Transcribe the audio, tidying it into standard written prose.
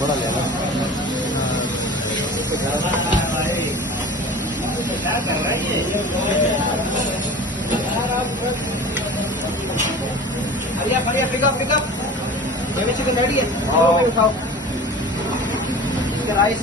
बड़ा लेना क्या कर रहा है ये? बढ़िया पिकअप बेबी चिकन रेडी है। उठाओ राइस।